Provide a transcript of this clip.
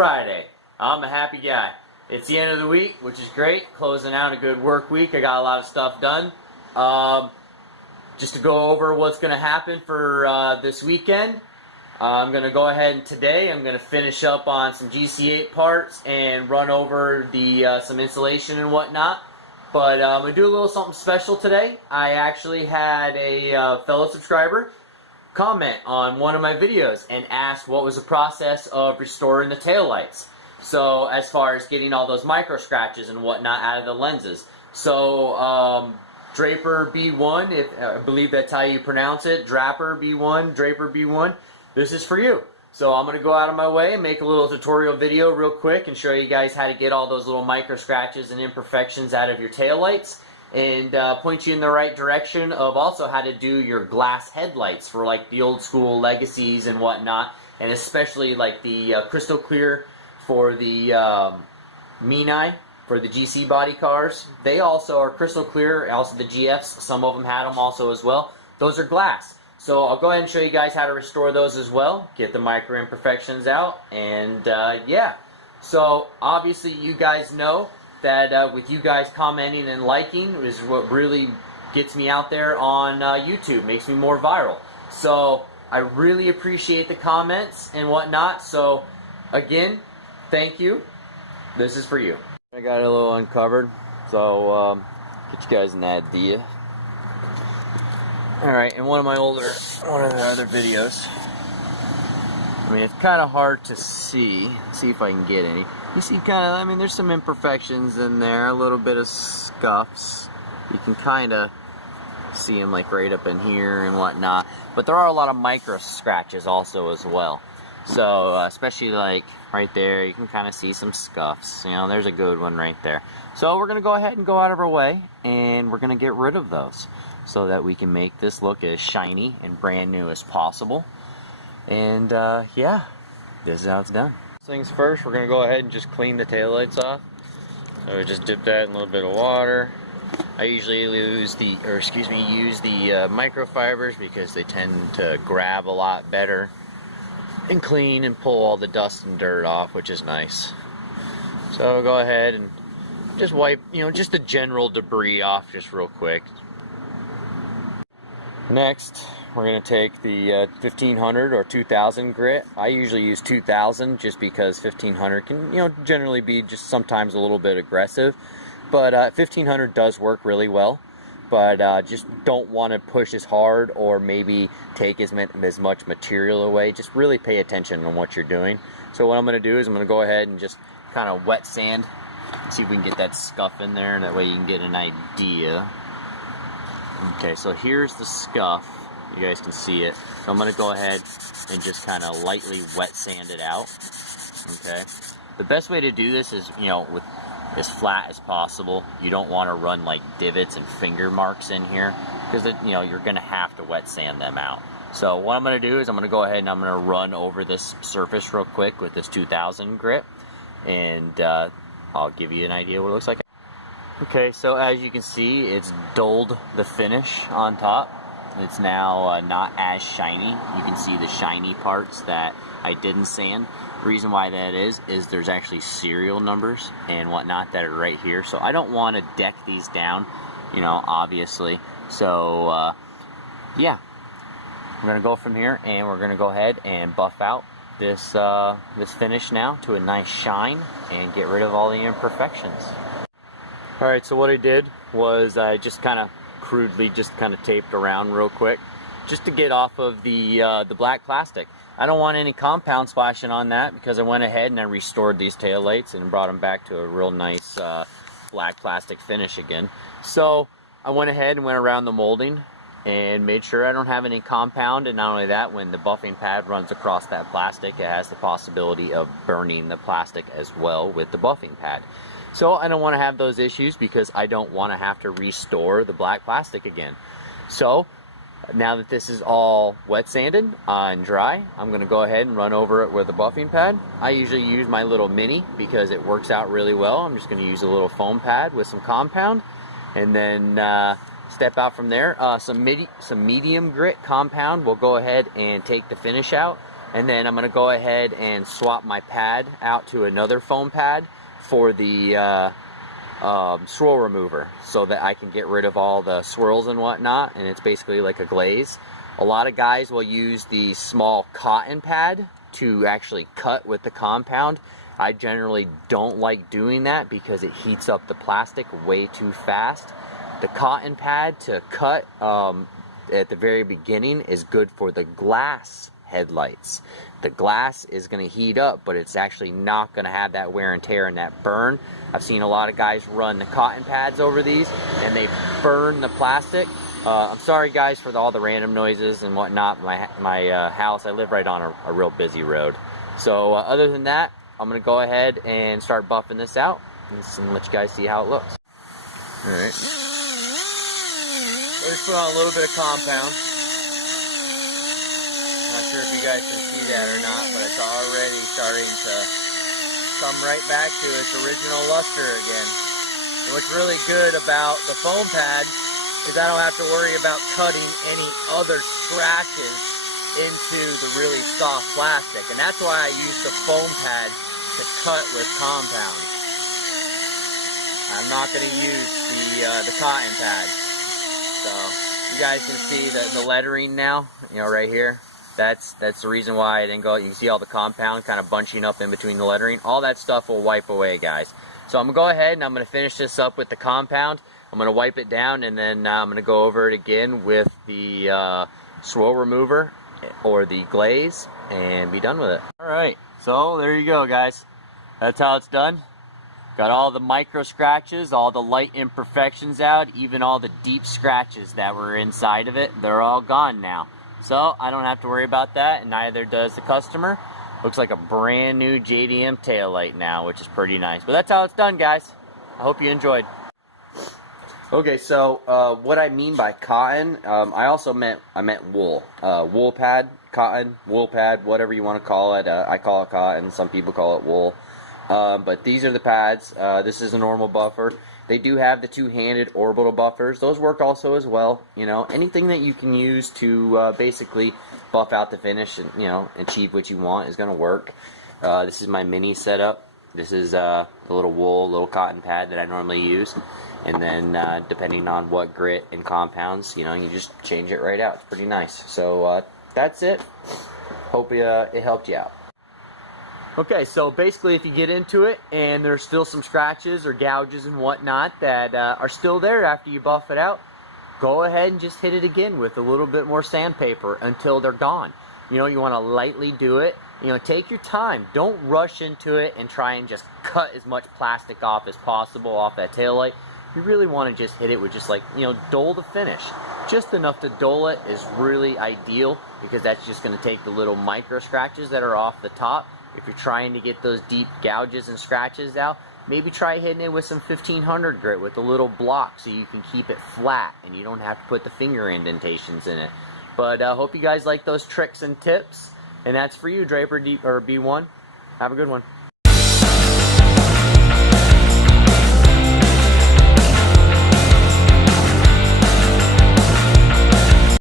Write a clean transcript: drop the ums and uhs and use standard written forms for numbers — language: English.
Friday. I'm a happy guy. It's the end of the week, which is great. Closing out a good work week. I got a lot of stuff done. Just to go over what's going to happen for this weekend, I'm going to go ahead and today I'm going to finish up on some GC8 parts and run over the some insulation and whatnot. But I'm going to do a little something special today. I actually had a fellow subscriber comment on one of my videos and asked what was the process of restoring the taillights. So as far as getting all those micro scratches and whatnot out of the lenses. So Draper B1, if I believe that's how you pronounce it, Draper B1, this is for you. So I'm going to go out of my way and make a little tutorial video real quick and show you guys how to get all those little micro scratches and imperfections out of your taillights, and point you in the right direction of also how to do your glass headlights for like the old school legacies and whatnot, and especially like the crystal clear for the Menai, for the GC body cars. They also are crystal clear, also the GFs, some of them had them also as well. Those are glass. So I'll go ahead and show you guys how to restore those as well, get the micro imperfections out, and yeah. So obviously you guys know that with you guys commenting and liking is what really gets me out there on YouTube, makes me more viral. So I really appreciate the comments and whatnot. So again, thank you. This is for you. I got it a little uncovered, so get you guys an idea. Alright, in one of the other videos, I mean, it's kind of hard to see if I can get any. You see kind of, I mean, there's some imperfections in there, a little bit of scuffs. You can kind of see them like right up in here and whatnot. But there are a lot of micro scratches also as well. So, especially like right there, you can kind of see some scuffs. You know, there's a good one right there. So we're going to go ahead and go out of our way, and we're going to get rid of those, so that we can make this look as shiny and brand new as possible. And yeah, this is how it's done. First things first, we're going to go ahead and just clean the taillights off. So we just dip that in a little bit of water. I usually use the microfibers because they tend to grab a lot better and clean and pull all the dust and dirt off, which is nice. So go ahead and just wipe, you know, just the general debris off just real quick. Next, we're going to take the 1500 or 2000 grit. I usually use 2000 just because 1500 can, you know, generally be just sometimes a little bit aggressive. But 1500 does work really well. But just don't want to push as hard or maybe take as much material away. Just really pay attention on what you're doing. So what I'm going to do is I'm going to go ahead and just kind of wet sand. See if we can get that scuff in there, and that way you can get an idea. Okay, so here's the scuff. You guys can see it. So I'm going to go ahead and just kind of lightly wet sand it out. Okay. The best way to do this is, you know, with as flat as possible. You don't want to run like divots and finger marks in here, because you know, you're going to have to wet sand them out. So what I'm going to do is I'm going to go ahead and I'm going to run over this surface real quick with this 2000 grit, and I'll give you an idea what it looks like. Okay, so as you can see, it's dulled the finish on top. It's now not as shiny. You can see the shiny parts that I didn't sand. The reason why that is there's actually serial numbers and whatnot that are right here. So I don't want to deck these down, you know, obviously. So yeah, we're gonna go from here, and we're gonna go ahead and buff out this this finish now to a nice shine and get rid of all the imperfections. All right, so what I did was I just kind of crudely just kind of taped around real quick, just to get off of the black plastic. I don't want any compound splashing on that, because I went ahead and I restored these taillights and brought them back to a real nice black plastic finish again. So I went ahead and went around the molding and made sure I don't have any compound, and not only that, when the buffing pad runs across that plastic, it has the possibility of burning the plastic as well with the buffing pad. So I don't want to have those issues, because I don't want to have to restore the black plastic again. So now that this is all wet sanded and dry, I'm going to go ahead and run over it with a buffing pad. I usually use my little mini because it works out really well. I'm just going to use a little foam pad with some compound, and then step out from there. Some medium grit compound will go ahead and take the finish out, And then I'm going to go ahead and swap my pad out to another foam pad for the swirl remover, so that I can get rid of all the swirls and whatnot, and it's basically like a glaze. A lot of guys will use the small cotton pad to actually cut with the compound. I generally don't like doing that because it heats up the plastic way too fast. The cotton pad to cut at the very beginning is good for the glass headlights. The glass is going to heat up, but it's actually not going to have that wear and tear and that burn. I've seen a lot of guys run the cotton pads over these and they burn the plastic. I'm sorry guys for all the random noises and whatnot. My house, I live right on a real busy road. So other than that, I'm going to go ahead and start buffing this out and let you guys see how it looks. Alright. Let's put on a little bit of compound. Not sure if you guys can see that or not, but it's already starting to come right back to its original luster again. And what's really good about the foam pad is I don't have to worry about cutting any other scratches into the really soft plastic. And that's why I use the foam pad to cut with compound. I'm not going to use the cotton pad. So you guys can see the lettering now, right here. That's the reason why I didn't go. You can see all the compound kind of bunching up in between the lettering. All that stuff will wipe away, guys. So I'm going to go ahead and I'm going to finish this up with the compound. I'm going to wipe it down, and then I'm going to go over it again with the swirl remover or the glaze and be done with it. Alright, so there you go, guys. That's how it's done. Got all the micro scratches, all the light imperfections out, even all the deep scratches that were inside of it. They're all gone now. So I don't have to worry about that, and neither does the customer. Looks like a brand new JDM taillight now, which is pretty nice. But that's how it's done, guys. I hope you enjoyed. Okay, so what I mean by cotton, I meant wool. Wool pad, cotton, wool pad, whatever you want to call it. I call it cotton. Some people call it wool. But these are the pads. This is a normal buffer. They do have the two-handed orbital buffers. Those work also as well. Anything that you can use to basically buff out the finish and achieve what you want is going to work. This is my mini setup. This is the little wool, little cotton pad that I normally use. And then depending on what grit and compounds, you just change it right out. It's pretty nice. So that's it. Hope it helped you out. Okay, so basically if you get into it and there's still some scratches or gouges and whatnot that are still there after you buff it out, go ahead and just hit it again with a little bit more sandpaper until they're gone. You want to lightly do it. Take your time. Don't rush into it and try and just cut as much plastic off as possible off that taillight. You really want to just hit it with just like, dull the finish. Just enough to dull it is really ideal, because that's just going to take the little micro scratches that are off the top. If you're trying to get those deep gouges and scratches out, maybe try hitting it with some 1500 grit with a little block so you can keep it flat and you don't have to put the finger indentations in it. But I hope you guys like those tricks and tips. And that's for you, Draper or B1. Have a good one.